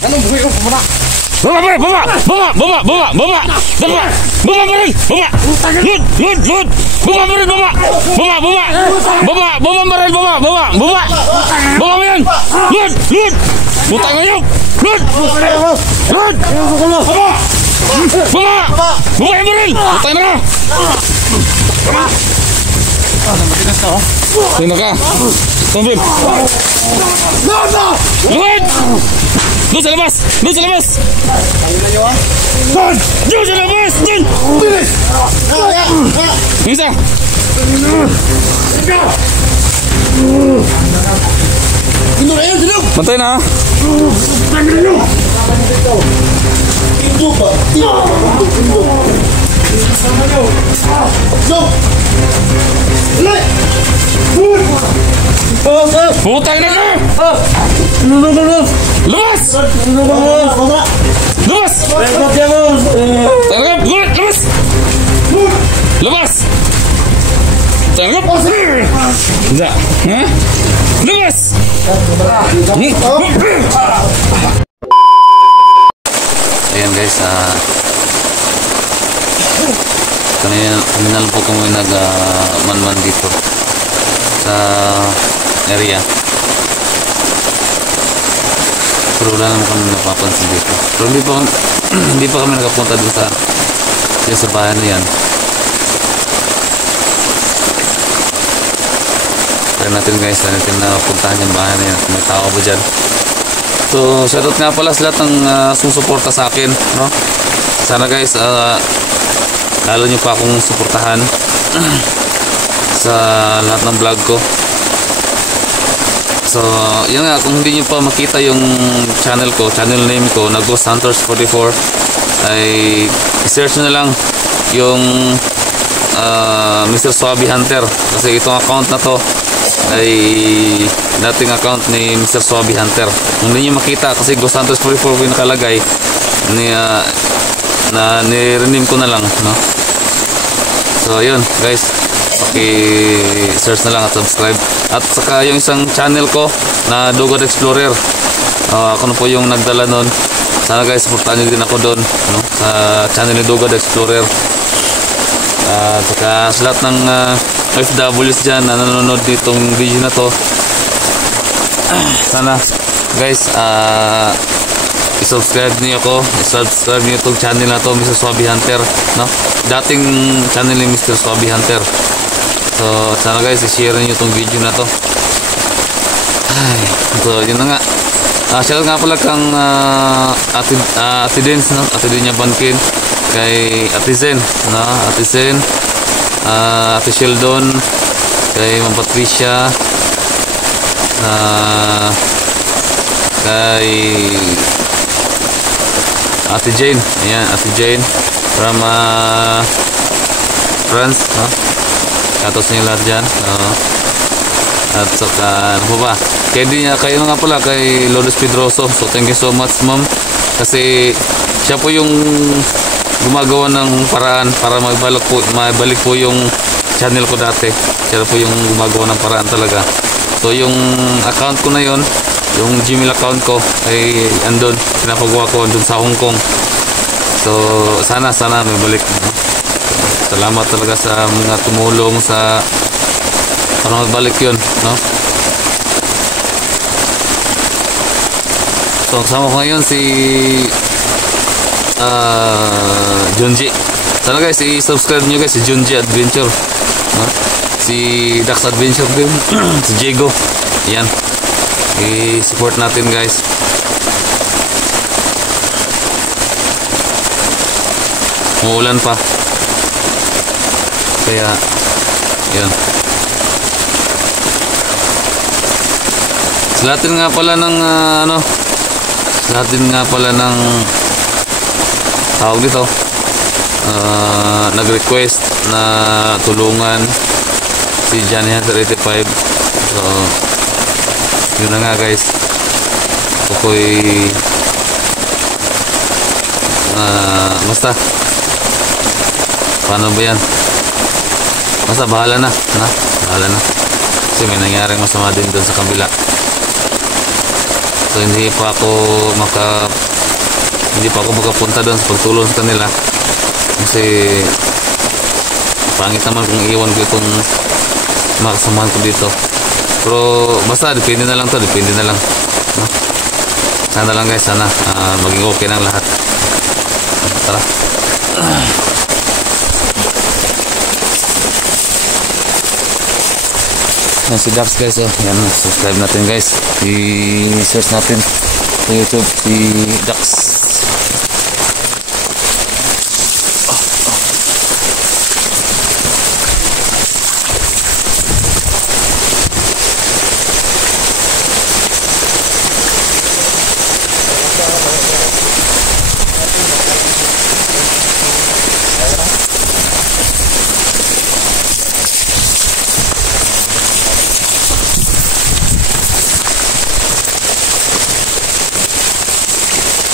Anong buhay ko pumara? Baba pa rin! Baba! Baba! Baba! Baba! Baba! Baba! Baba pa rin! Baba! Lud! Lud! Lud! Baba pa rin! Baba! Baba! Baba! Baba! Baba pa rin! Baba! Baba! Baba! Baba mo yan! Lud! Lud! Putang na yun! Lud! Lud! Baba! Baba! Baba yan pa rin! Putang na ka! Matigas na oh. Tingnan ka! Tumbin! Lud! Doon sa labas! Doon sa labas! Doon sa labas! Doon! Bilis! Yung isa! Sino na yan? Sino? Pantay na ha! Tindo ba? Tindo! Alay! Putang na ka! Labas! Labas! Tanggap! Gulat! Labas! Labas! Tanggap! Hindi! Ha? Labas! Ayan guys, kanina lang po kami nag-man-man dito sa area. Pero wala naman kami napapansin dito. Pero hindi pa kami nakapunta dun sa bahay na yan. Try natin guys, natin na puntahan yung bahay na yan. May tao ba dyan? So, shoutout nga pala sa lahat ng susuporta sa akin, no? Sana guys, lalo nyo pa akong suportahan sa lahat ng vlog ko. So, yun nga, kung hindi nyo pa makita yung channel ko, channel name ko na Ghost Hunters 44, ay i-search na lang yung Mr. Swaby Hunter, kasi itong account na to ay dating account ni Mr. Swaby Hunter. Kung hindi nyo makita, kasi Ghost Hunters 44 yung nakalagay, ni-rename ko na lang, no? So, yun guys, paki-search na lang at subscribe. At saka yung isang channel ko na Dugad Explorer, ako na po yung nagdala nun. Sana guys, supportahan nyo din ako doon, no? Sa channel ni Dugad Explorer. At saka sa lahat ng OFWs dyan na nanonood ditong video na to, sana guys, i-subscribe niyo ako, i-subscribe niyo itong channel na to, Mr. Swaby Hunter, no? Dating channel ni Mr. Swaby Hunter. So, sana guys, i-share niyo itong video na to. Ay, so, yun na nga. Shoutout nga pala kang Ate Dens, no? Ate Denya Bankin, kay Ate Zen, no? Ate Zen, Ate Sheldon, kay Ma'am Patricia, kay Ate Jane. Ayan, Ate Jane from France, no? Katos niyo lahat dyan, at saka ano ba, kayo nga pala kay Lourdes Pedroso. So thank you so much ma'am, kasi siya po yung gumagawa ng paraan para maibalik po yung channel ko dati. Siya po yung gumagawa ng paraan talaga. So yung account ko na yon, yung Gmail account ko ay andun, pinapagawa ko andun sa Hong Kong. So sana may balik, no? Salamat talaga sa mga tumulong sa para magbalik yun, no? So kasama ko ngayon si Junji. Sana guys, i-subscribe nyo guys si Junji Adventure, no? Si Dax Adventure din, si Diego. Yan, i-support natin guys. Umuulan pa, kaya yun. Sa lahat nga pala ng tawag dito, nag-request na tulungan si Johnny Hunter 85. So yun na nga guys, ako'y basta paano ba yan, basta bahala na, kasi may nangyaring masama din doon sa kabila. So hindi pa ako makapunta doon sa pagtulong sa kanila kasi pangit naman kung iwan ko itong makasamahan ko dito. Pero basta depende na lang to, depende na lang, no? Sana lang guys, sana maging okay ng lahat. Tara. Yan si Dax guys, oh. Yan, subscribe natin guys. I-search natin sa YouTube si Dax.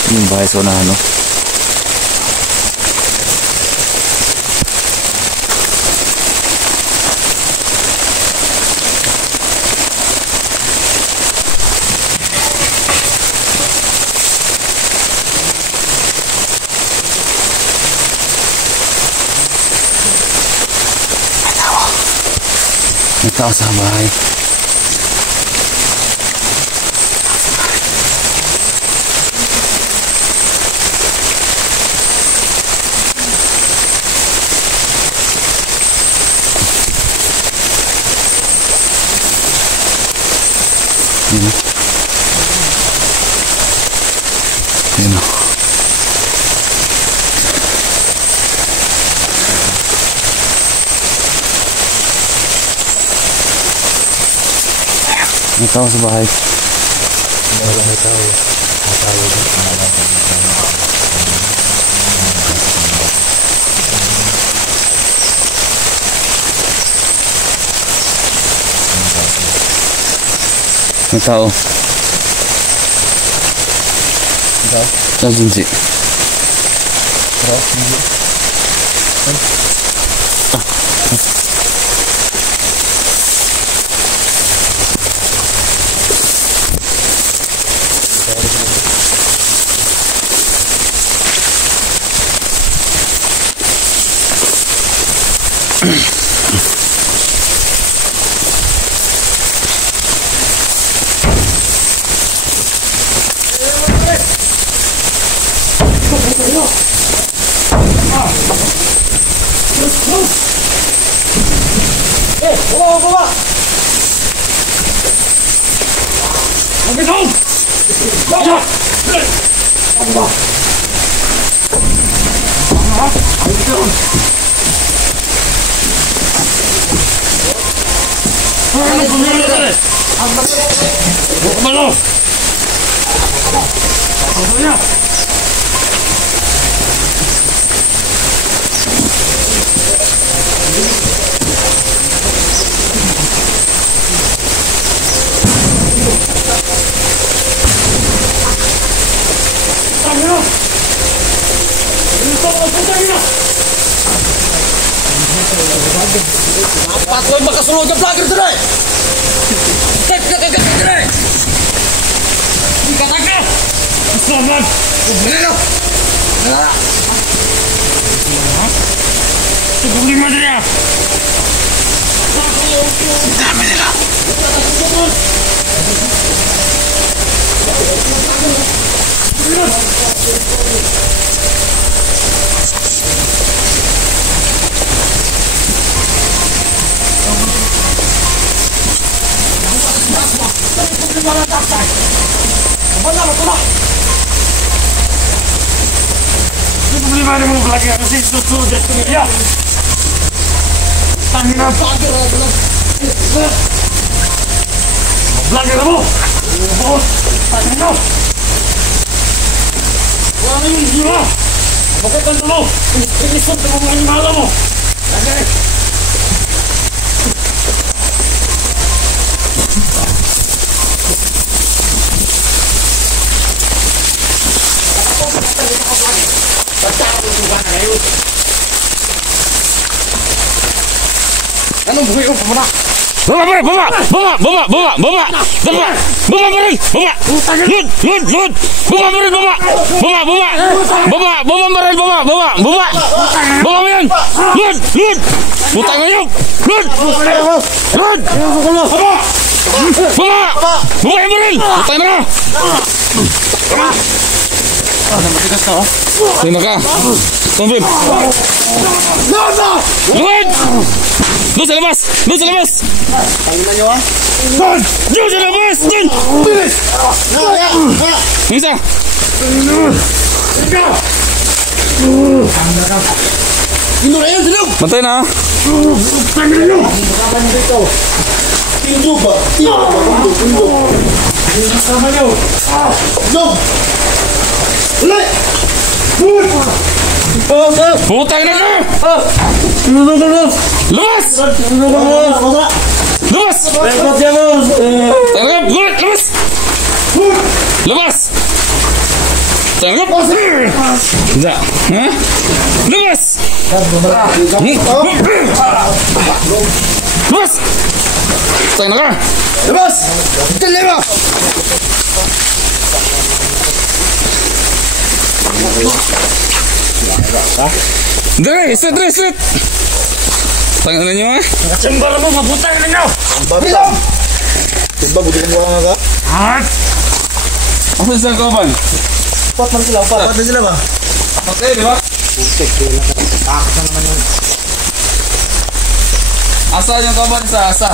Yung bahay sa unahan, no? May tao sa bahay. Yun. Yun. May tao sa bahay. Wala may tao. May tao dito. May tao. Sa Junji. Patuloy makasulod ang vlogger dito eh! Tek na kagad dito eh! Hindi ka taka! Selamat! Bumili Nala! Bumili mo dito! Ang dami nila! Gimana mau belajar sih susu jatuh ya? Tangan pagar belajar kamu? Oh, tangan Wah ini gila. Pokoknya dulu ini sudah mau malam. Oke. Ano buhay ko muna? Baba baril, baba baril, baba. Lud. Baba baril, baba baril, baba. Baba mo yan. Lud. Putang ina yun. Lud. Baba yung baril. Putang ina ka. Sino ka? Tumbim. Lud. Doon sa labas! Pangina nyo ha? Doon sa labas! Doon! Bilis! Yung isa! Tindog na yan, tindog! Bantay na ha! Tindog ba? Tindog! Tindog! Ulay! Putang na ka! Labas! Labas! Tanggap! Gulat! Labas! Labas! Tanggap! Hindi! Ha? Labas! Labas! Tanggap na ka! Labas! Dali mo! Dali! Straight! Tanggap na nyo ha? Nakachimbar mo, mabutang na nyo! Bilang! Tiba, buti kong buka nga ka? Asan sa kaban? Upat man sila ba? Okay, di ba? Putik, takot na naman yun. Asa yung kaban sa asa?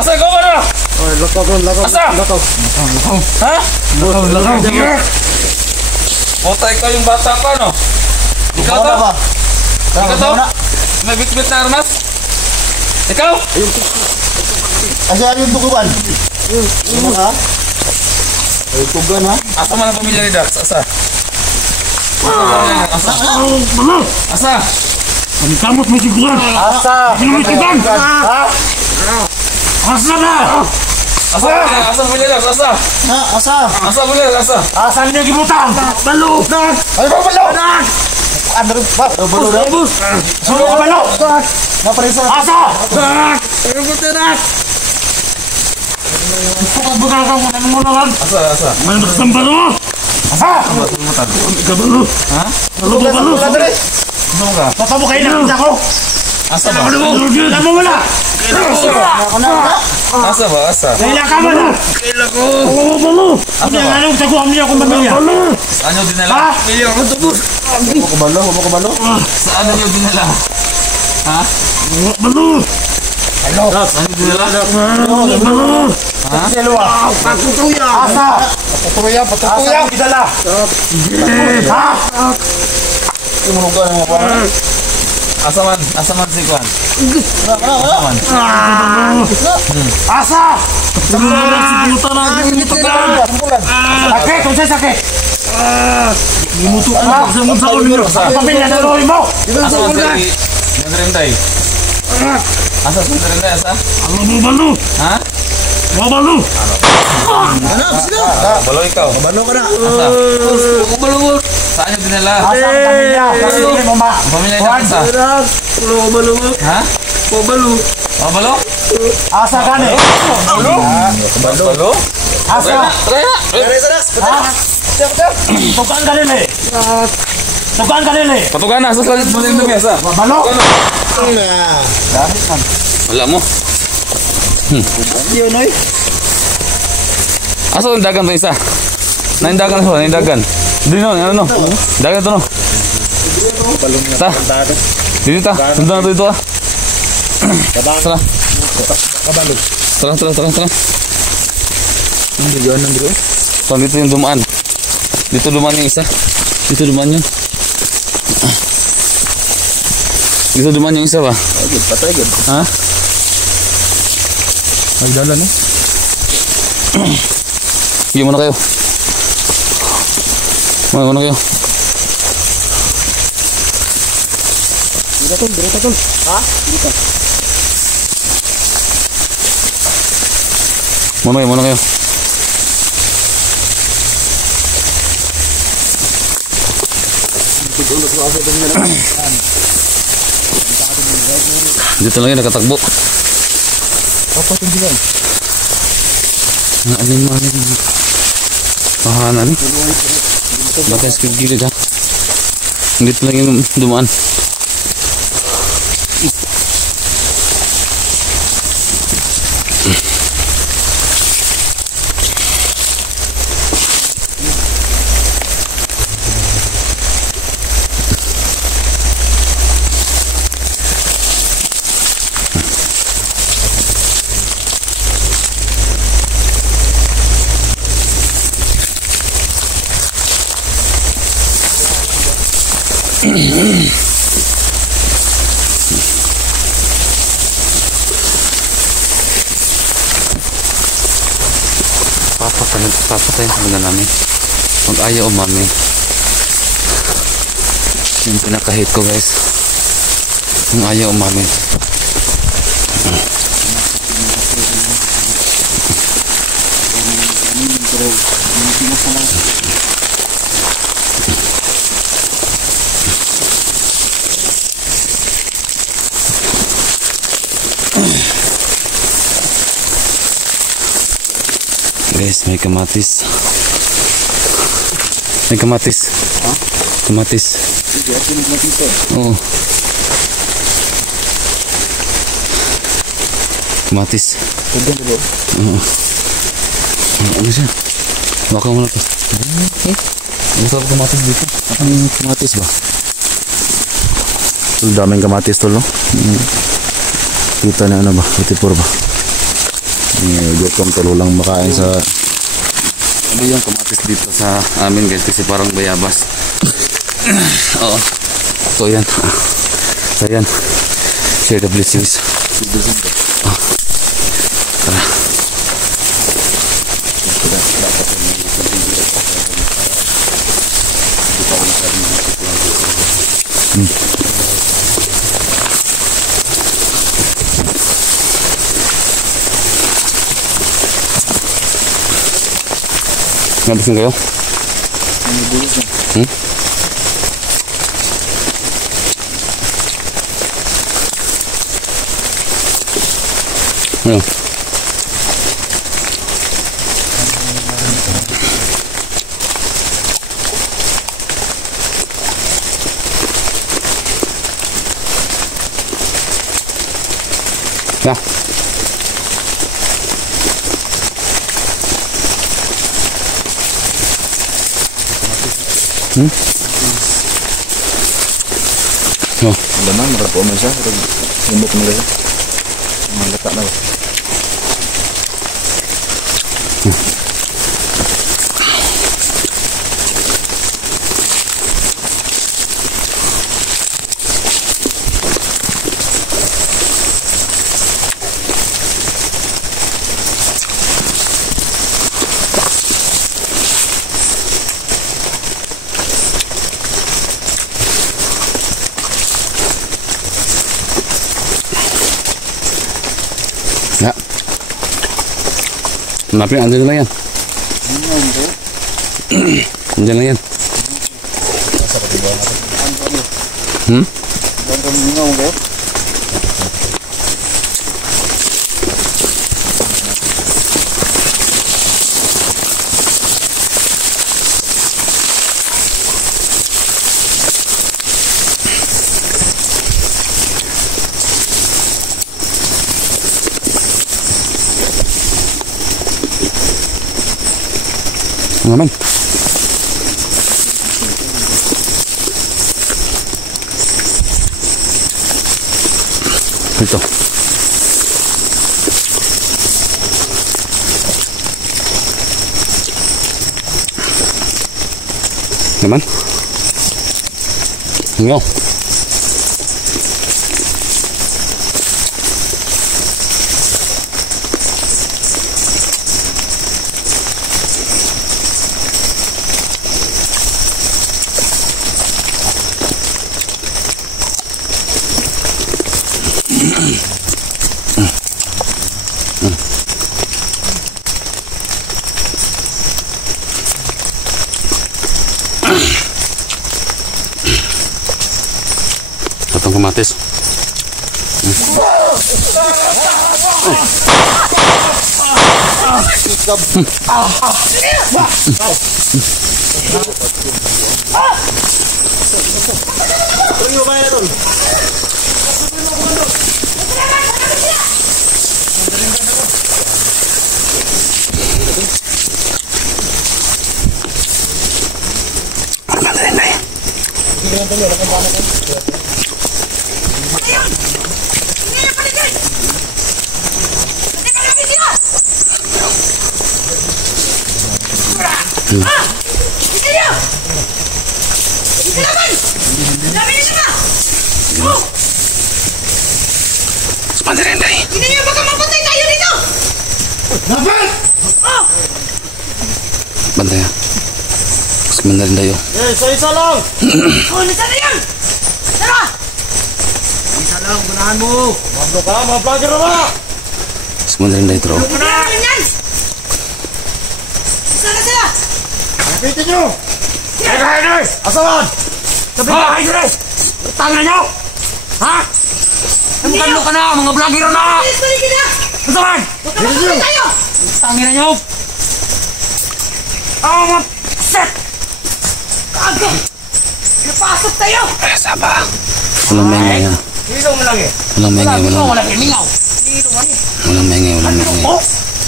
Asa yung kaban na? Oh, lakaw. Asa? Lakaw. Ha? Lakaw. Potay ka yung bata ka, no? Ikaw to? Ikaw to? May bitbit na armas? Ikaw? Asa yung tukuban? Ano ka? Ay, tugan ha? Asa man ang pamilya ni Dax? Asa? Asa? Ang kamot mo siguran! Asa! Ano mo itigang? Ha? Asa na! Asa? Asa pamilya Dax? Asa? Ha? Asa? Asa pamilya Dax? Asa? Asa niya gibutang! Balo! Ay, balo! Ano rin ba? Balo na? Sulo ka balo! Naparisa na. Asa! Ano mo tinak? Buka ka muna mo naman! Asa? May nakasamba mo! Asa! Kabalo! Ha? Balo! Wala na rin. Ano ka? Patamo kayo na kita ko! Asa ba? Ano mo? Ano mo wala? Ako na. Asa ba? Asa? Kaila ka ba na? Kaila ko! Balo! Ano yung anong taguan niya kung pamilya? Saan nyo dinala? Pamilya ko tubos! Huwag ko balo. Saan nyo dinala? Ha? Balo! Saan nyo dinala? Balo! Selwa. Patutuya! Asa? Patutuya. Asa ang gidala. Ha? Tumunugan mo pa. Asa man si Kwan? Asa! Siputan na! Sakit! Kung sa'y sakit! Limuto ka na! Sa mga ulo! Ang pamilya na rohin mo! Asa man si Nagrinday? Asa si Nagrinday? Asa? Ang mabalo! Ha? Mabalo! Ano? Sino? Balo ikaw. Balo ka na. Asa? Saan nyo dinala? Asa ang pamilya? Kasi mo ma! Ang pamilya niya asa? Ha? Mabalo! Balo? Asa ka ni? Balo? Asa! Try na! Ha? Tukan ka nila eh! Tukan ka nila eh! Patukan na! Asa sa dumi? Asa? Mabalo! Wala mo. Yun, oy. Asa yung dagan to isa? Naindagan na naindagan. Dito no, dagan to no. Ta. Dito ta. Sundan na to dito ah. Tara. Tara. Ang bigyan ng bro. So, dito yung dumaan. Dito dumaan yung isa. Dito dumaan yun. Dito dumaan yung isa ba? Patay gud. Ha? Magdala no. Sige muna kayo. Muna kayo. Dito tol. Ha? Dito. Muna kayo. Dito lang yun, nakatakbo. Apa tunjukkan? Nah, ini mana ini? Tahanan nih. Bakal skip gilid ha. Dito lang yung dumaan. Papatayin talaga namin. Mag-ayaw umami. Yung pinaka-hate ko guys. Mag-ayaw umami. Guys, may kamatis. May kamatis. Ha? Kamatis. Sige, ako nagmatis to. Oo. Kamatis. Pwede dulu. Oo. Ano siya? Baka mo na to. Eh? Masarap kamatis dito. Ang kamatis ba? Ang daming kamatis to, no? Kita na ano ba? Utipur ba? Gutom tulo lang makain sa... Ano yung kamatis dito sa amin guys kasi parang bayabas. Oo. So yan. So yan. Share the blessings. Tara. Ngabisin kayo? Ano? Ya. Oh. Udah mah mereka komen siya, ngumuk mereka. Mangga na. Ya. Tapi andyan lang yan. Andyan lang yan. Ngaman. Ito. Ngaman. Ngaw. Potong kamatis. Hindi niyo baka mapatay tayo dito! Laban! Bantay. Sebentar tayo. Isa lang! Oh, nasa na yan! Tara! Isa lang, gunahan mo! Mablo ka, mga vlogger na! Sebentar tayo, Tro. Hindi naman yan! Saan na sila? Kapitin nyo! Hey! Asawan! Sabi ka, hey! Tangan nyo! Ha? Tangalo ka na, mga vlogger na! Bilis, baligin na! Asawan! Baka mapatay tayo! Tangin na nyo! Mga set! Kago! Napasok tayo! Saba. Walang maingay ha. Sino mo lang eh? Walang maingay, Wala mingaw! walang maingay. Oh!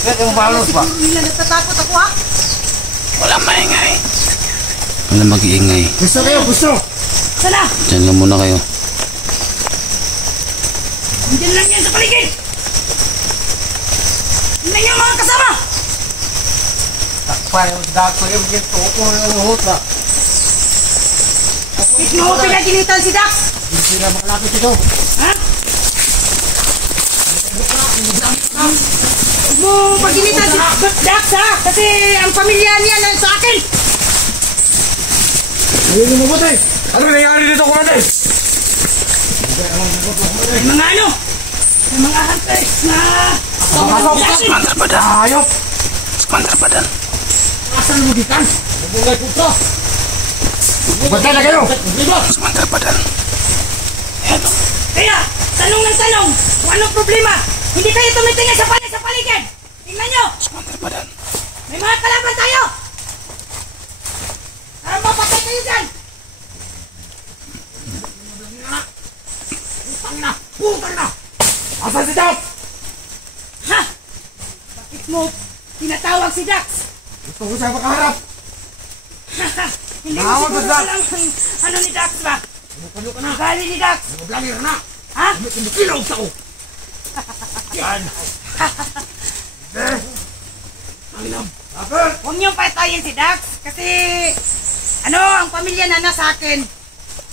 Kaya mo balos ba? Hindi na natatakot ako ha? Walang maingay. Walang mag-iingay. Gusto kayo, gusto! Sana! Diyan lang muna kayo. Nandiyan lang yan sa paligid! Hindi niyo mga kasama! Takpay, dako yung ginto ko ng uhot ba? Hindi mo pinaginitan si Dax! Hindi na makalapit ito. Ha? Huwag mo paginitan si Dax ha! Kasi ang pamilya niya na sa akin! Ayun yung mabuti! Ano nangyari dito, Kumanday? May mga ano? May mga hantes na... Sebentar badan. Ayok! Sebentar badan. Asal mo gikan? Nabungay ko ito! Bantay na kayo! Sebentar badan. Kaya, tanong ng tanong, kung anong problema? Hindi kayo tumitingin sa paligid! Tingnan nyo! Sebentar badan. May mga kalaban tayo! Para mapatay kayo dyan! Putang na! Asan si Dax? Ha? Bakit mo tinatawag si Dax? Gusto ko siya makaharap! Hindi mo Tawag siguro sa Dax. alam kung ano ni Dax ba? Ano ka na? Gali ni Dax! Mga vlogger na! Ha? Kilaw sa ko! Yan! Anginam! Aper! Huwag niyong patayin si Dax kasi ano, ang pamilya na nasa akin.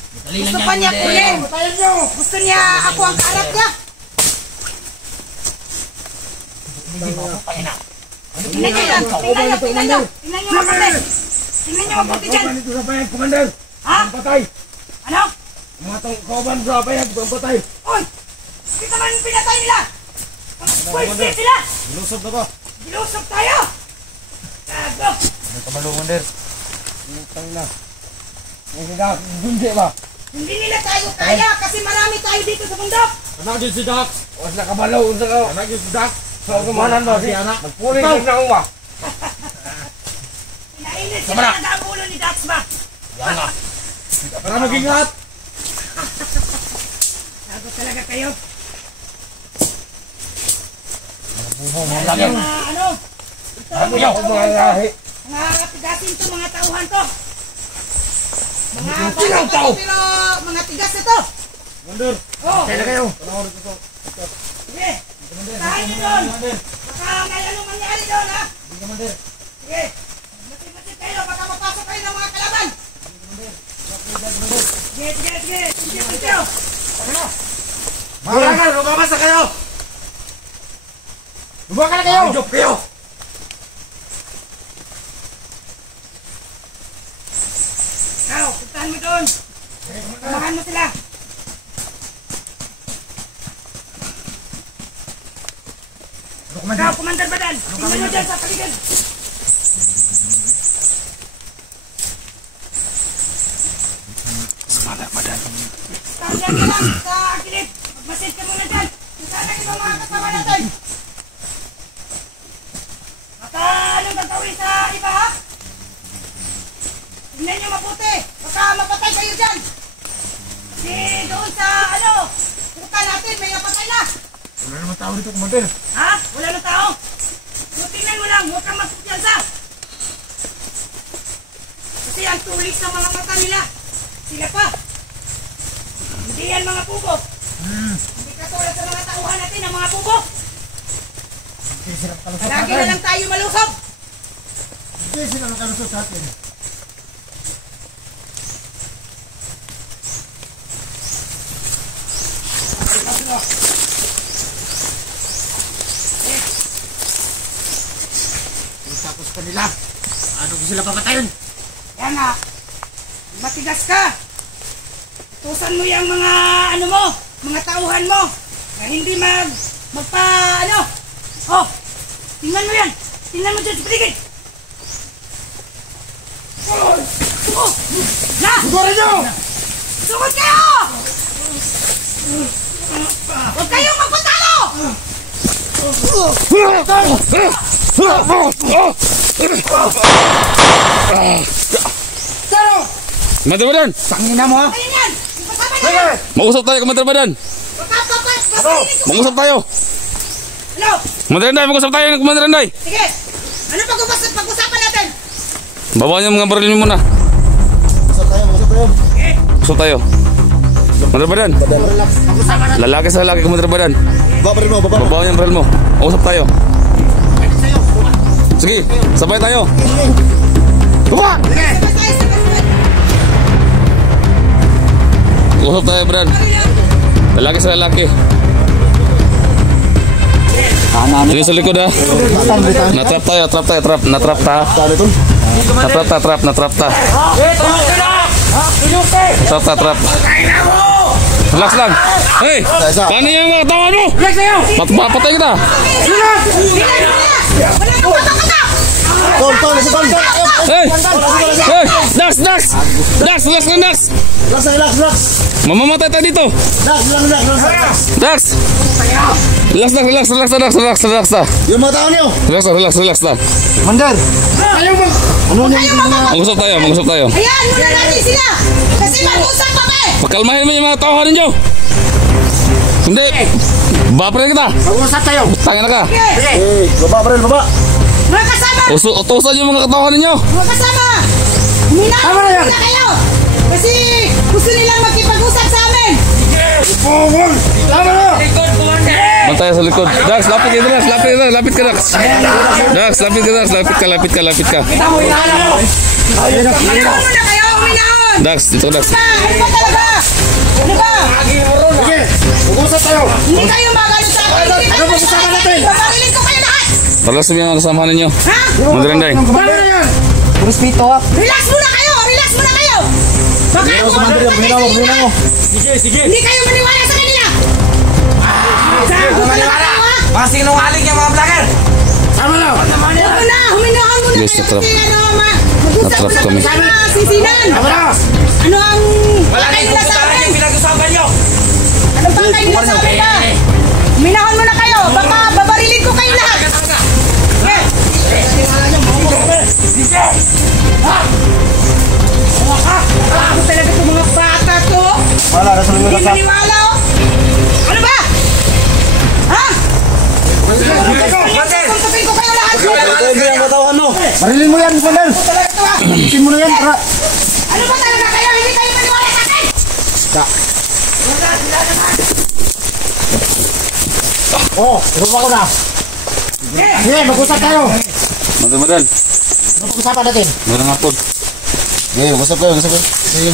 Gusto pa niya kulin. Batayan nyo! Gusto niya ako ang kaarap niya. Tingnan niyo yan. Tingnan niyo. Tingnan niyo mabuti. Tingnan niyo mabuti dyan. Kauban ito sa bayan, Commander! Ha? Ang patay! Ano? Mga kauban sa bayan, ang patay! Uy! Hindi naman pinatay nila. Pwede sila. Ilusog na ba? Gilusok tayo. Gago. Ang kabalo, Commander! Putang na! Ang hindi bundi ba? Hindi nila tayo kaya kasi marami tayo dito sa bundok. Anak din si Dax! Huwag na kabalaw! Anak din si Dax! Sa kumanan ba? Si anak! Magpuling din na uwa! Pinainit sila talaga ang ulo ni Dax ba? Yan na! Para mag-ingat! Gago talaga kayo. Mga vlogger! Ano? Ito Ano mga yaw? tauhan Mga to. lahi! Mga katigasin to, mga tauhan to. Mga Sino bata tao? to, pero mga tigas na to. Commander! Oh, Kaya na kayo! sige. Tahan nyo doon. Baka may anong mangyari doon, ha? Sige. Masid-masid kayo, baka mapasok kayo ng mga kalaban. Sige. Sige. Mga vlogger! Lumabas na kayo! Lumabas na kayo! Job kayo! Ikaw, puntahan mo doon. Samahan mo sila. Ikaw, Commander Badan. Tingnan mo dyan sa paligid. Sebentar badan. Ikaw dyan ka lang sa gilid. Magmasid ka muna dyan. Sana Wala naman tao dito, Commander. Ha? Wala na tao? So, tingnan mo lang, huwag kang magkumpiyansa. Kasi ang tulis ng mga mata nila, sila pa. Hindi yan mga pugo. Hindi katulad sa mga tauhan natin, ang mga pugo. Hindi sila makalusot sa Lagi na atin. lang tayo malusog. Hindi sila makalusot sa atin. Tapos pa nila. Ano ko sila papatayin? Yan nga, matigas ka. Tusan mo yung mga ano mo, mga tauhan mo, na hindi magpa ano. Oh, tingnan mo yan. Tingnan mo dyan sa paligid. Oh, na! Budorin nyo! Sugod kayo! Huwag kayong magpatalo! Taro! Commander Badan! Tangina mo ha! Ayun yan! Ipasama na yan! Mag-usap tayo, Commander Badan! Mag-usap tayo! Ano? Commander Anday, mag-usap tayo, Commander Anday! Sige! Ano pag-usapan natin? Babaan yung mga baril mo muna. Masok tayo, masok tayo. Usap tayo. Commander Badan! Relax. Pag-usapan natin. Lalaki sa lalaki, Commander Badan! Baba rin mo, baba. Babaan yung baril mo. Usap tayo. Sige, sabay tayo. Baba! Sabay tayo, sabay. Usap tayo, Brad. Lalaki sa lalaki. Sino sa likod ha? Natrap tayo, trap tayo, trap. Natrap ta. Natrap ta, trap, natrap ta. Trap ta, trap. Relax lang. Hey! Paano yung mga tawan mo? Patay kita. Tol, tol, isa tol. Hey! Hey! Dax! Dax! Dax! Relax lang, Dax! Relax, relax, relax. Mamamatay tayo dito. Relax, relax, relax, relax. Dax! Relax lang, relax, relax, relax, relax, relax na. Yung mga tao niyo. Relax lang, relax, relax na. Commander. Ayaw mo. Ano niya yung mga... Mag-usap tayo, mag-usap tayo. Ayan, muna natin sila! Kasi mag-usap kami! Pakalmahin mo yung mga tauhan ninyo. Hindi. Baparin kita. Mag-usap tayo. Tangin na ka. Okay! Baba, baril, baba. Mga kasama! Utusan yung mga tauhan ninyo. Mga kasama! Tama na yan. Huminahon kayo! Kasi gusto nilang makipag-usap sa amin! Tama na. Bantay sa likod. Dax, lapit ka, Dax. Lapit ka, lapit ka, Dax. Dax, lapit ka, Dax. Lapit ka, lapit ka, lapit ka. Huminahon muna kayo! Huminahon! Dax, dito ka, Dax. Ano ba talaga? Ano ba? Sige, mag-usap tayo. Hindi kayo magano sa akin! Hindi kayo Ano pag-usapan natin? Babarilin ko kayo lahat! Relax mo yung kasamahan ninyo. Ha? Mandaranday. Tama na yan. Respeto ha. Relax muna kayo! Relax muna kayo! Baka ako hindi kayo maniwala sa kanila! Masinungaling yung mga vlogger. Tama na. Huwag na! Huminahon muna Yes, kayo! natrap. Kasi ano, mag-usap Natrap muna kami. kayo sa sisinan! Tama na. Ano ang Wala pakay kayong nila sa puputaran akin? yung pinag-usapan nyo. Anong pakay nila sa akin ba? Huminahon muna kayo! Baka babarilin ko kayo lahat! Ako talaga itong mga bata to! Wala, nasa linggo Hindi na sa... maniwala oh! Ano ba? Ha? Kuntupin ko kayo lahat! Hindi ang matawan mo. Marilin mo yan, Commander. Talaga to ha! Isin mo na yan. Tara. Ano ba talaga kayo? Hindi kayo maniwala sa akin! Oh, ibaba ko na. Sige, mag-usap tayo. Mandaran. Ano pag-usapan natin? Magandang hapon. Sige, mag-usap kayo, mag-usap kayo. Sige.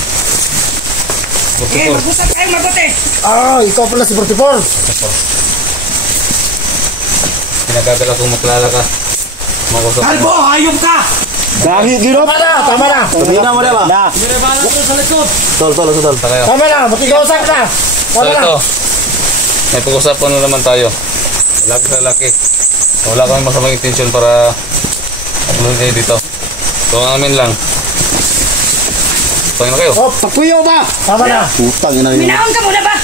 Eh, mag-usap kayo mabuti! Ah, ikaw pala si 44. Pinagagala kung maklala ka. Mag-usap. Kalbo, hayop ka. Dahil ginop. Tama na. Tumina mo na ba? Na. Tol. Tayo. Tama na, makikiusap na. So Tama na. ito, may pag-usapan na naman tayo. Laki sa laki. Wala kami masamang intention para upload kayo dito. So ang amin lang. Tangin na kayo. Oh, pakuyo ba? Tama na. Putang ina yun. Minahon ka muna ba? Ako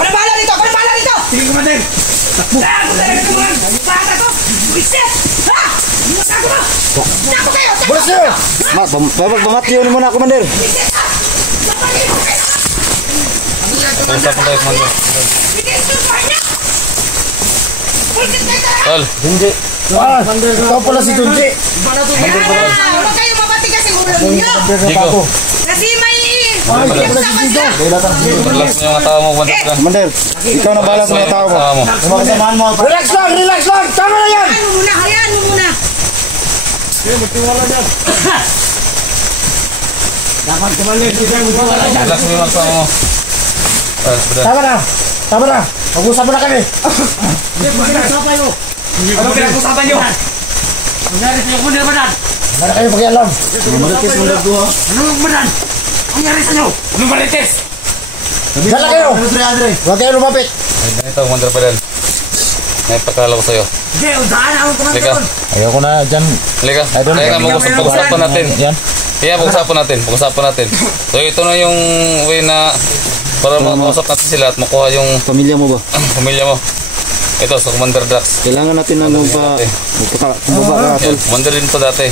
na bahala dito! Ako na bahala dito! Sige, Commander. Ako talaga itong mga bata to! Buisit! Ha? Tago mo! Tago kayo! Tago Boss nyo! Babag bamatiyo ni muna, Commander. Buisit ha! Lapanin mo kayo! Usap mo kayo, Commander. Tol, Hindi. Ikaw pala si Tunji. Huwag kayo mapatigas yung ulo ninyo. Jigo. Kasi may... Relax mo yung tao mo, Commander ka. Commander, ikaw na bahala sa mga tao mo. Samahan mo. Relax lang, relax lang. Tama na yan. Hayaan mo muna. Dapat Commander, hindi tayo magtiwala dyan. Relax mo yung tao mo. Tama na. Tama na. Mag-usapan na kami. Ano pinag-usapan nyo? Nangyari sa'yo, Commander Badan? Wala na kayo pakialam. Marites mo lang doon. Anong Badan? Ang nangyari sa'yo? Anong Marites? Dala kayo. Huwag kayo lumapit. Ay, ganito, Commander Badan. May pagkala ko sa'yo. Hindi, untaan ako, Commander Halika. Badan. Ayoko na dyan. Halika. Kaya nga, pag-usapan natin. Yan. Kaya pag-usapan natin. So ito na yung way na para makausap natin sila at makuha yung Pamilya mo ba? pamilya mo. Ito sa Commander Drax. Kailangan natin na magpababa ka, Tol. Commander din to dati.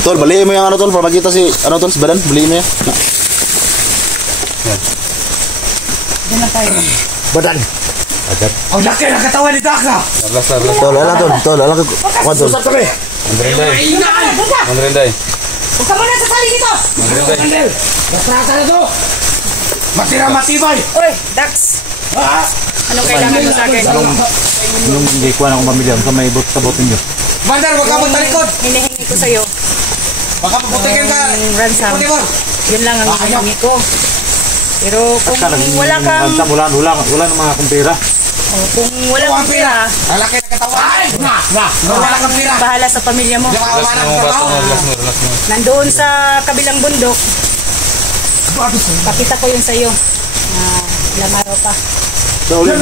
Tol, baliin mo yung ano, Tol, para makita si, ano, Tol, si Badan, baliin mo yan. Diyan lang tayo. Badan. Ang laki ng katawan ni Daxa! Relax. Tol, alam, Tol, alam ko, Tol. Usap kami. Commander Inday. Huwag ka muna sasali dito. Commander Inday. Nasrasa na to! Matira matibay! Oy, Dax. Anong kailangan mo sa akin? Yung hindi ko na akong pamilya, kung may sabotin nyo. Commander, huwag ka magtalikod! Hinihingi ko sa'yo. Baka paputikin ka! Ang ransom. Puti mo! Yun lang ang hinihingi ko. Pero kung wala kang... Wala ng mga kumpira. Kung wala kang pera, Ang laki ng katawan! Ay! Wala kang pira! bahala sa pamilya mo. Hindi ka Relax kawanan mo, ng bata trabaho! mo. Relax mo. Nandoon sa kabilang bundok, pakita ko yun sa'yo. Ilang araw pa. Sorry,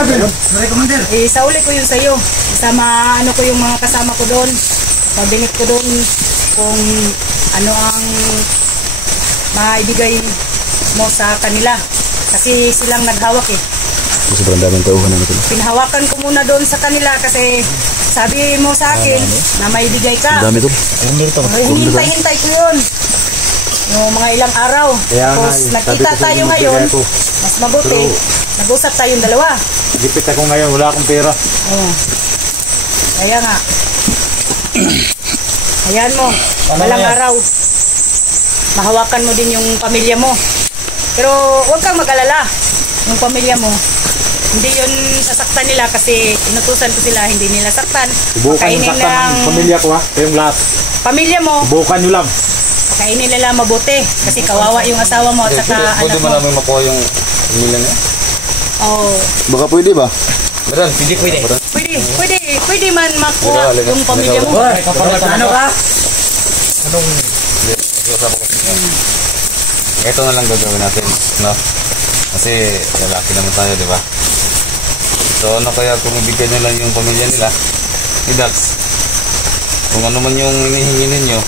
Commander! Sauli ko yun sa'yo. Kasama, ano ko yung mga kasama ko doon. Pabingit ko doon kung ano ang maibigay mo sa kanila. Kasi silang naghawak eh. Sobrang daming tauhan namin, Tol. Pinahawakan ko muna doon sa kanila kasi sabi mo sa akin na maibigay ka. Ang dami, Tol. Hinintay-hintay ko yun. Yung mga ilang araw. Tapos nagkita tayo ngayon, mas mabuti. Nag-usap tayong dalawa. Gipit ako ngayon, wala akong pera. Oo. Kaya nga. Ayan mo, walang araw. Mahawakan mo din yung pamilya mo. Pero huwag kang mag-alala. Yung pamilya mo, hindi yun sasaktan nila kasi inutusan ko sila, hindi nila saktan. Subukan yung Pakainin saktan ng lang pamilya ko, ha? Kayong lahat. pamilya mo, Subukan nyo lang. pakainin nila mabuti. Kasi kawawa yung asawa mo at saka Pwede anak mo mo. namin makuha yung pamilya niya. Oh, Baka pwede ba? Badan, hindi pwede. pwede man makuha Halika. yung pamilya mo. Ano ka? Ito na lang gagawin natin, no? Kasi lalaki naman tayo, di ba? So ano kaya kung ibigay nyo lang yung pamilya nila, ni Dax, kung ano man yung hinihingi ninyo,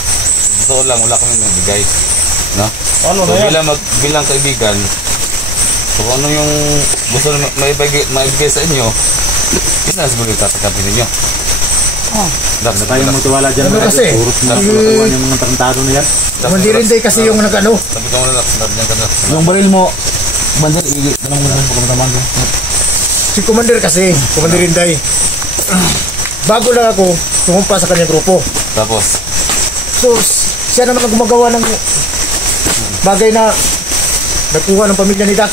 totoo lang, wala kami mabigay, no? Ano So bilang kaibigan, so kung ano yung gusto na maibigay sa inyo, yun na siguro yung tatakapin ninyo. Dax, Tayo magtiwala dyan. Ano kasi? Puro sinatutuan yung mga tarantado na yan. Mandirin day kasi yung nag-ano. Sabi ka muna, Dax, dyan ka, Dax. Yung baril mo, Commander, tanong mo lang pagkamatamang ko. Si Commander kasi, Commander Inday. Bago lang ako, tumumpa sa kanyang grupo. Tapos, So, siya naman ang gumagawa ng bagay na nagkuha ng pamilya ni Dax.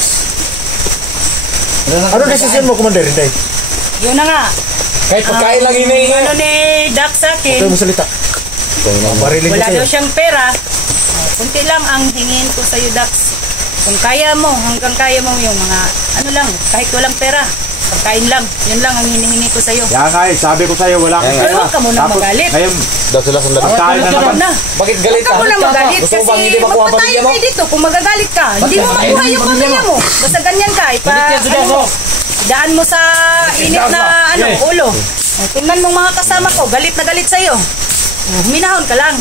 Ano decision mo, Commander Inday? Yun na nga. Kahit pagkain lang hinihingi. Ano ni Dax sa akin, Huwag mo salita. Barilin ko wala sa'yo. daw siyang pera. Kunti lang ang hingin ko sa iyo, Dax. Kung kaya mo, hanggang kaya mo yung mga, ano lang, kahit walang pera, pagkain lang. Yun lang ang hinihingi ko sa iyo. Yan nga sabi ko sa'yo, wala akong Yan nga. pera. Huwag ka muna Tapos, magalit. Ngayon, Dax sila sa lahat. tayo na naman. Na. Bakit Huwag galit ka muna magalit Gusto mo bang kasi hindi makuha ang magpatayo pamilya mo? kayo dito. Kung magagalit ka, hindi mo Bakit? makuha yung pamilya mo. Basta ganyan ka. Daan mo sa init na ulo. Tingnan mong mga kasama ko, galit na galit sa'yo. Huminahon ka lang.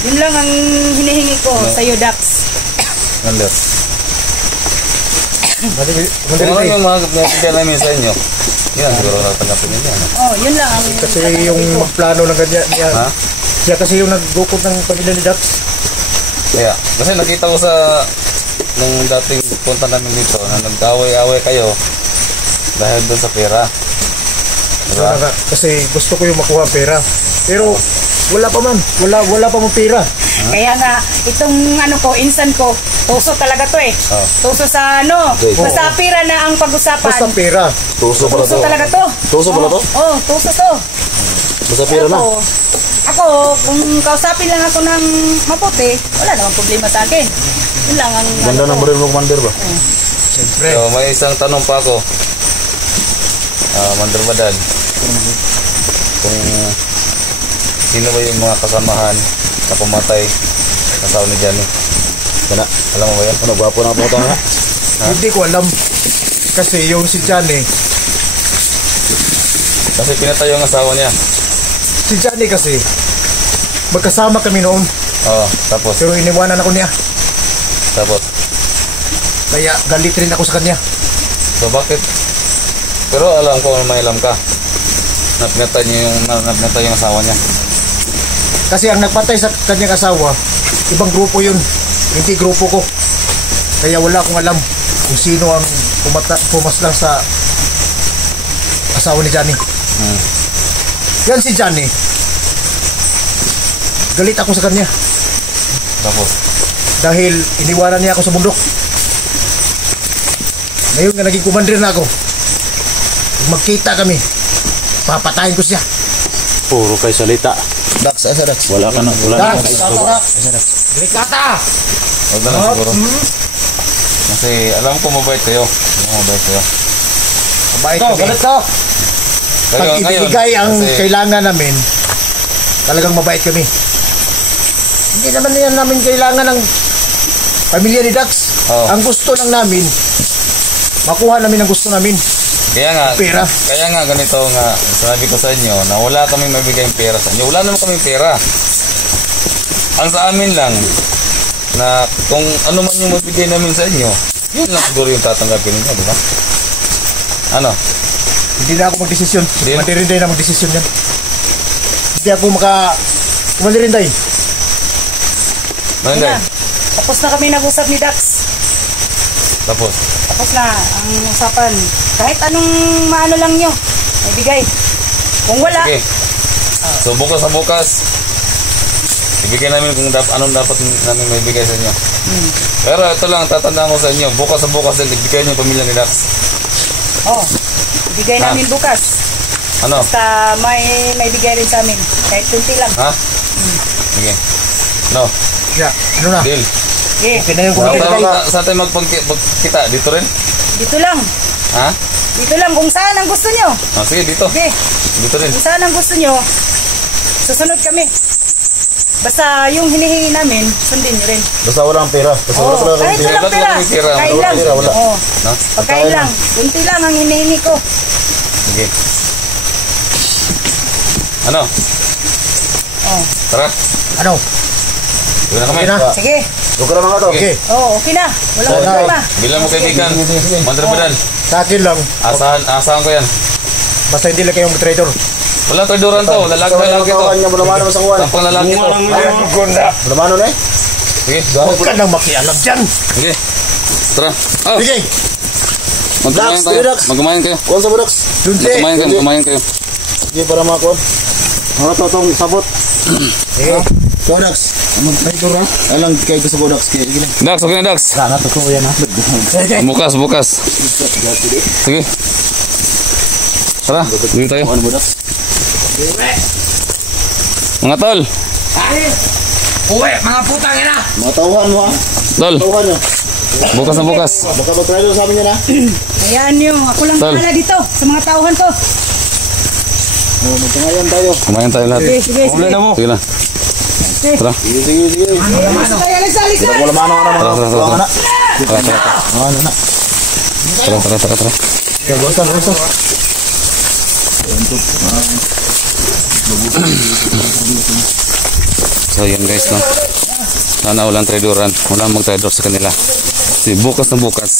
Yun lang ang hinihingi ko sa'yo, Dax. Commander. Commander Kung ano Inday. yung mga pinagpintihan namin sa inyo, yun siguro tatanggapin ninyo, ano? Oh, yun lang ang Kasi yung plano ng ganyan niya. Ha? Siya kasi yung naggukot ng pamilya ni Dax. Kaya, kasi nakita ko sa nung dating punta namin dito na nag-away-away kayo dahil doon sa pera. Diba? Kasi gusto ko yung makuha pera. Pero wala pa man. Wala pa mo pera. Kaya nga, itong ano ko, insan ko, tuso talaga to eh. Oh. Tuso sa ano, basta pira na ang pag-usapan. Basta pera. Tuso pala Tuso to. talaga to. Tuso pala to? Oh, tuso to. Basta pera na. Ako, kung kausapin lang ako ng maputi, wala namang problema sa akin. Yun lang ang Ganda ano ng ko. baril mo, Commander ba? Siyempre. So, may isang tanong pa ako. Mandar Badan. Kung sino ba yung mga kasamahan na pumatay kasawa ni Johnny? Kana. Alam mo ba yan? Ano, gwapo na po na. Hindi ko alam. Kasi yung si Johnny, Kasi pinatay yung asawa niya. kasi, magkasama kami noon. Oo, tapos. Pero iniwanan ako niya. Tapos. Kaya galit rin ako sa kanya. So, bakit? Pero alam ko, may alam ka. Na pinatay yung asawa niya. Kasi ang nagpatay sa kanyang asawa, ibang grupo yun. Hindi grupo ko. Kaya wala akong alam kung sino ang pumaslang sa asawa ni Johnny. Yan si Johnny. Galit ako sa kanya Tapos. dahil iniwanan niya ako sa bundok. Ngayon nga naging commander na ako. Kung magkita kami, papatayin ko siya. Puro kay salita. Dax, asa Dax? Wala ka na. Wala na. Delikata! Huwag na lang siguro. Kasi alam ko mabait kayo. Alam ko mabait kayo. Mabait kami. Pag Kayo, ngayon, ibigay ang kasi- kailangan namin, talagang mabait kami. Hindi naman yan namin kailangan ng pamilya ni Dax. Oo. Ang gusto lang namin, makuha namin ang gusto namin. Kaya Pera. nga ganito nga sinabi ko sa inyo na wala kaming mabigay pera sa inyo. Wala naman kaming pera. Ang sa amin lang na kung ano man yung mabigay namin sa inyo, yun lang siguro yung tatanggapin ninyo, di ba? Ano? Hindi na ako magdesisyon. Hindi? Matirinday na magdesisyon yan. Hindi ako matirinday. Ano Yun hindi? na. Tapos na kami nag-usap ni Dax. Tapos. Tapos na ang usapan. Kahit anong maano lang nyo, may bigay. Kung wala, Okay. So bukas sa bukas, ibigay namin kung anong dapat namin may bigay sa inyo. Pero ito lang, tatandaan ko sa inyo, bukas sa bukas din, ibigay niyo yung pamilya ni Dax. oh, bigay namin bukas. Ano? Basta may bigay rin sa amin. Kahit kunti lang. Ha? Sige. No, Yeah. Ano na? deal. Okay. Okay na yung Saan kumita. tayo, saan tayo magpagkita? Dito rin? Dito lang. Ha? Dito lang kung saan ang gusto nyo. Oh, sige, dito. Okay. Dito rin. Kung saan ang gusto nyo, susunod kami. Basta yung hinihingi namin, sundin nyo rin. Basta wala ang pera. Basta wala Oo, talaga kahit ang pera. walang pera. Wala kaming pera. Pagkain Wala lang. pera, wala. Oo. No? Pagkain lang. Kunti lang ang hinihingi ko. Sige. Ano? Oh. Tara. Ano? Iwan na kami. Okay na. Sige. Huwag ka na mga to. Okay. Oo, okay na. Walang Okay. problema. Bilang mo kaibigan. Mandrabadan. Sa akin lang, Asahan ko yan. basta hindi lang kayong traitor. Walang traduran to. Lalaki to. Kanya malamano sa kuwan. Tampang lalaki to. Malamano na eh. Sige. Huwag ka nang makialam dyan. Sige. Tara. Oh, Sige. magkumain Dax, tayo. Dax. Magkumain kayo. Kuwan sa Dax. Dunse. Magkumain kayo. Sige para mga kuwan. Ano to itong sabot? Sige. So Dax. Ano traitor ha? Alang kay gusto ko Dax. Kaya gini. Dax, okay na Dax. Sana to yan ha. Sige. Bukas. Sige. Tara, dito tayo. Ano mo Dax? Mga tol. Uwe, mga putang ina! Mga tauhan mo ha. Tol, Tauhan nyo. bukas na bukas. Baka mag-traitor sa amin yan ha. Ayan nyo. Ako lang Tol. bahala dito sa mga tauhan ko. Magtangayan tayo. Kumain tayo lahat. Sige, sige, sige. Sige na. Tara. Sige. Kaya nagsalis na. Wala mano ka na. Tara. Ano na? Ano na? Tara. Kaya gusto. So yun guys, no. Sana walang traduran. Walang mag-traitor sa kanila. Kasi bukas na bukas,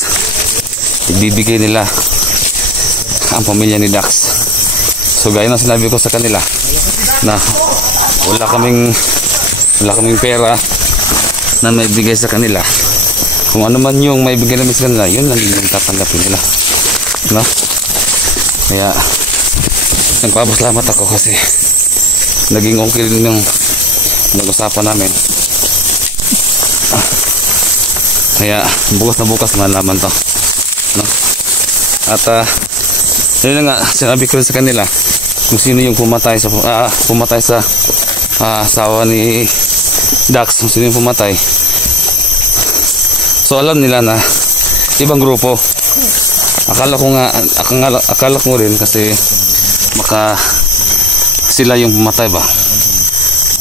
ibibigay nila ang pamilya ni Dax. So gaya na sinabi ko sa kanila na wala kaming pera. na may bigay sa kanila. Kung ano man yung may bigay namin sa kanila, yun lang yung tatanggapin nila. No? Kaya, nagpapasalamat ako kasi naging okay rin yung nag-usapan namin. Kaya, bukas na bukas malaman to. No? At, yun na nga, sinabi ko rin sa kanila kung sino yung pumatay sa asawa ni Dax, kung sino yung pumatay. So alam nila na ibang grupo. Akala ko rin kasi baka sila yung pumatay ba.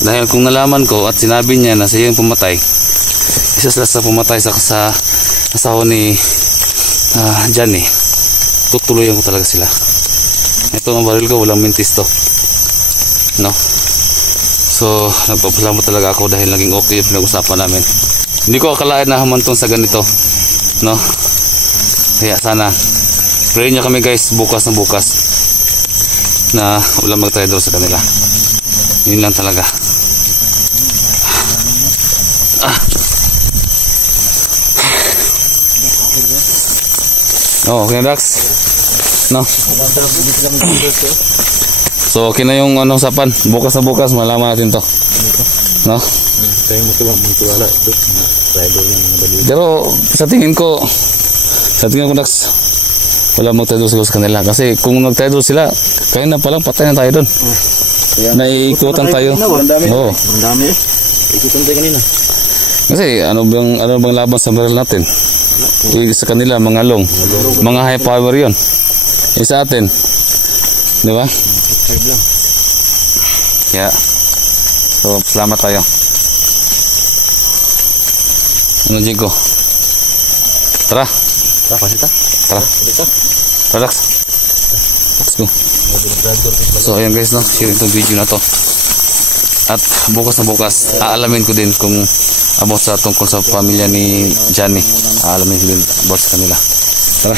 Dahil kung nalaman ko at sinabi niya na siya yung pumatay, isa sila sa pumatay sa asawa ni Johnny, tutuloyan ko talaga sila. Ito ang baril ko, walang mintis to. No? So, nagpapasalamat talaga ako dahil naging okay yung pinag-usapan namin. Hindi ko akalain na humantong sa ganito. No? Kaya sana, pray niya kami guys, bukas na walang mag-traidor sa kanila. Yun lang talaga. Oh, okay Dax. No? So, okay na yung usapan. Bukas na bukas, malaman natin to. No? Pero, sa tingin ko, Dax, wala mag-traidor siguro sa kanila. Kasi kung mag-traidor sila, kaya na palang patay na tayo doon. Naiikutan tayo. Oo. Ang dami. Ikutan tayo kanina. Kasi, ano bang laban sa baril natin? Sa kanila, mga long. Mga high power yun. Sa atin. Di ba? Kaya, so, salamat tayo. Ano, Jigo? Tara. Tara. Relax. Let's go. So, ayan guys, no? Share itong video na to. At bukas na bukas, aalamin ko din kung about sa tungkol sa pamilya ni Johnny. Aalamin ko din about sa kanila. Tara.